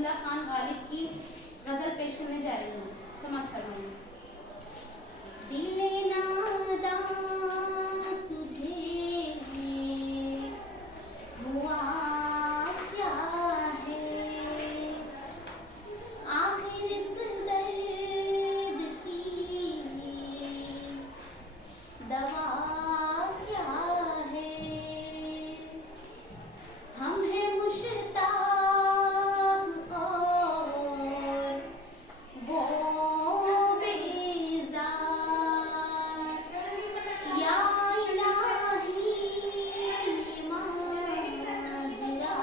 अब्दुल्ला खान गालिब की गजल पेश करने जा रही हूँ। समाप्त फरमाइए। दिल नादां तुझे हुआ क्या है, आखिर इस दर्द की दवा क्या है। हम हैं मुश्ताक और वो बेजार, या इलाही माजरा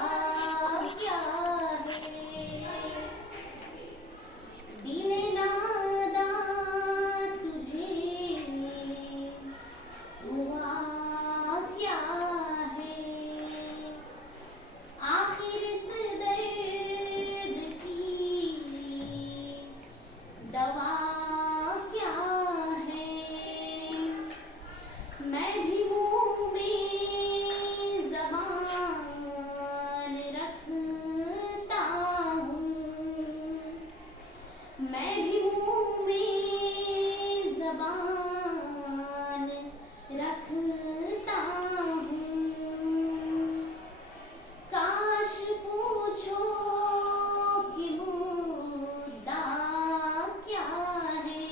क्या है। दिल नादां तुझे हुआ क्या है, आखिर इस दर्द की दवा क्या है। मैं भी मुंह में ज़बान रखता हूँ, मैं भी मुंह में ज़बान रखता हूँ। काश पूछो कि मुद्दा क्या है,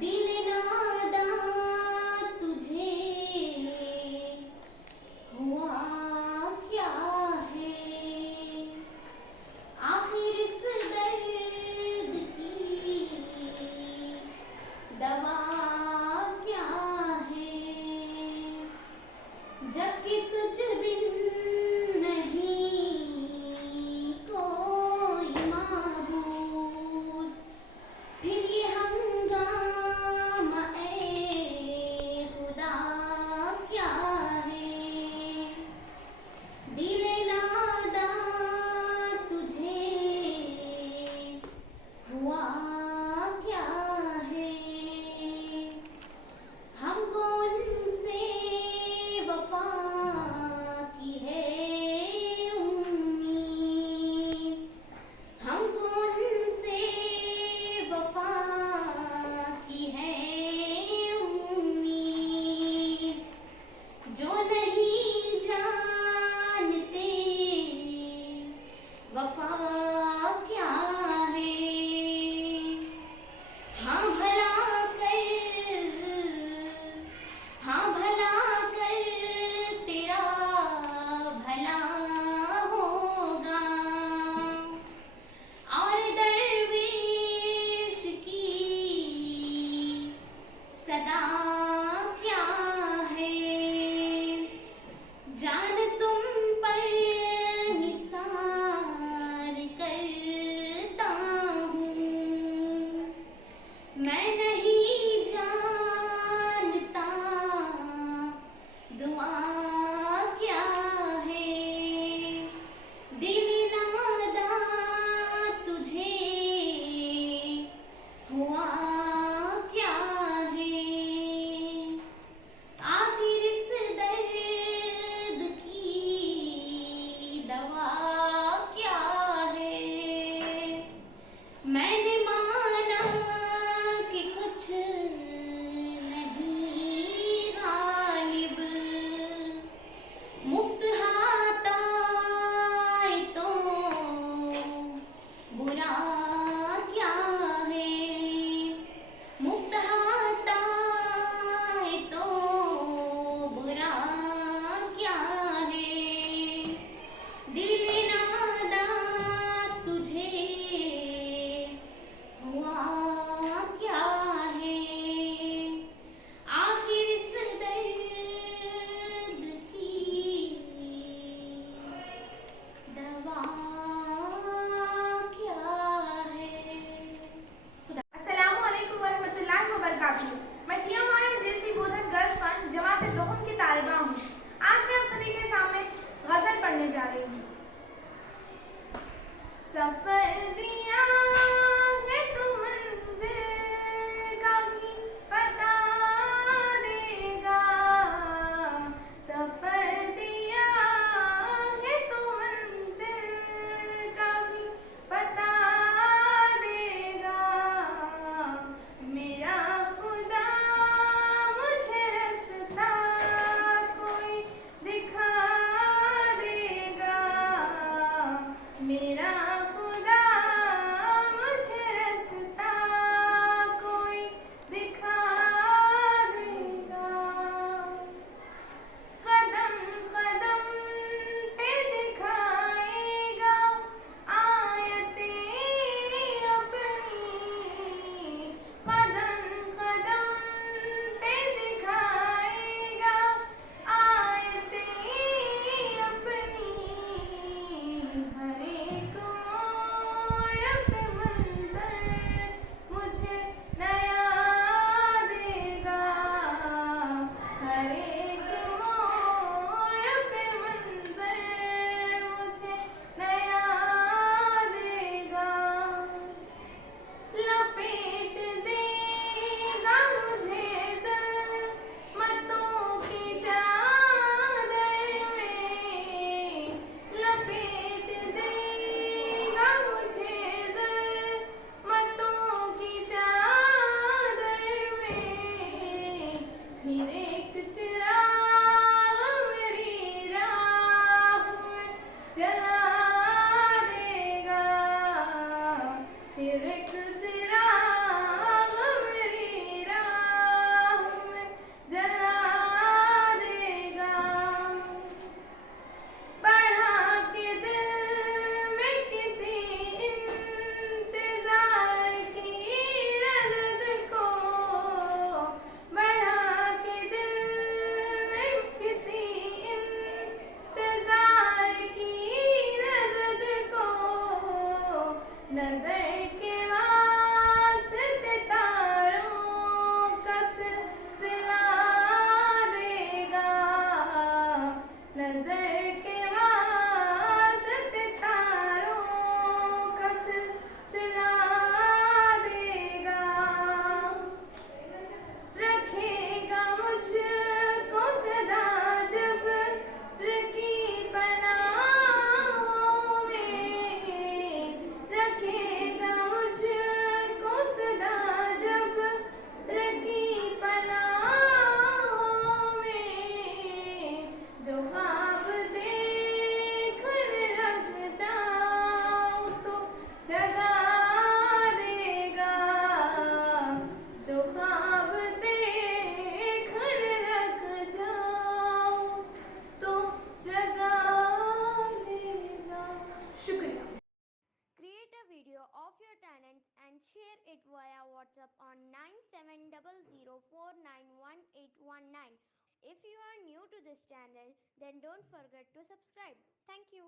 दिल नादां तुझे हुआ क्या है, आखिर इस दर्द की दवा क्या है। जबकि तुझ बिन नहीं कोई माबूद, फिर ये हंगामा ए खुदा क्या है। दिल नादां तुझे हुआ क्या है, हमको उनसे वफा की है उम्मीद, हमको उनसे वफा की है उम्मीद। जो नहीं जानते वफा क्या है, हाँ भला कर, हाँ भला कर तेरा भला होगा, और दरवेश की सदा क्या है। जान तुम पर निसार करता हूँ, मैं नहीं जानता दुआ क्या है। दिल नादां तुझे हुआ क्या है, आखिर इस दर्द की दवा क्या है। मैंने माना कि कुछ नहीं गालिब, मुफ्त हाथ आए तो बुरा क्या है। मुफ्त हाथ आए तो बुरा क्या है। दिल नादां तुझे हुआ क्या है, आखिर इस दर्द की दवा क्या है। अस्सलामुअलैकुम वरहमतुल्लाहि वबरकातुहू। मैं TMIS बोधन गर्ल्स फंड जमात दोहम की तालिबा हूँ। आज मैं आप सभी के सामने गजल पढ़ने जा रही हूँ। सफर दिया है तू मंजिल का भी पता देगा, सफर दिया है तू मंजिल नजर के वास्ते तारों का सिलसिला देगा, नजर के वास्ते तारों का सिलसिला देगा, रखेगा मुझको सदा जब रकी पनाहों में, रखेगा मुझको सदा जब रकी पनाहों में, जो ख्वाब देखने लग जाऊं तो जगा देगा, जो ख्वाब देखने लग जाऊं तो जगा देगा। शुक्रिया। Create a video of your talents and share it via WhatsApp on 9700491819. If you are new to this channel, then don't forget to subscribe. Thank you.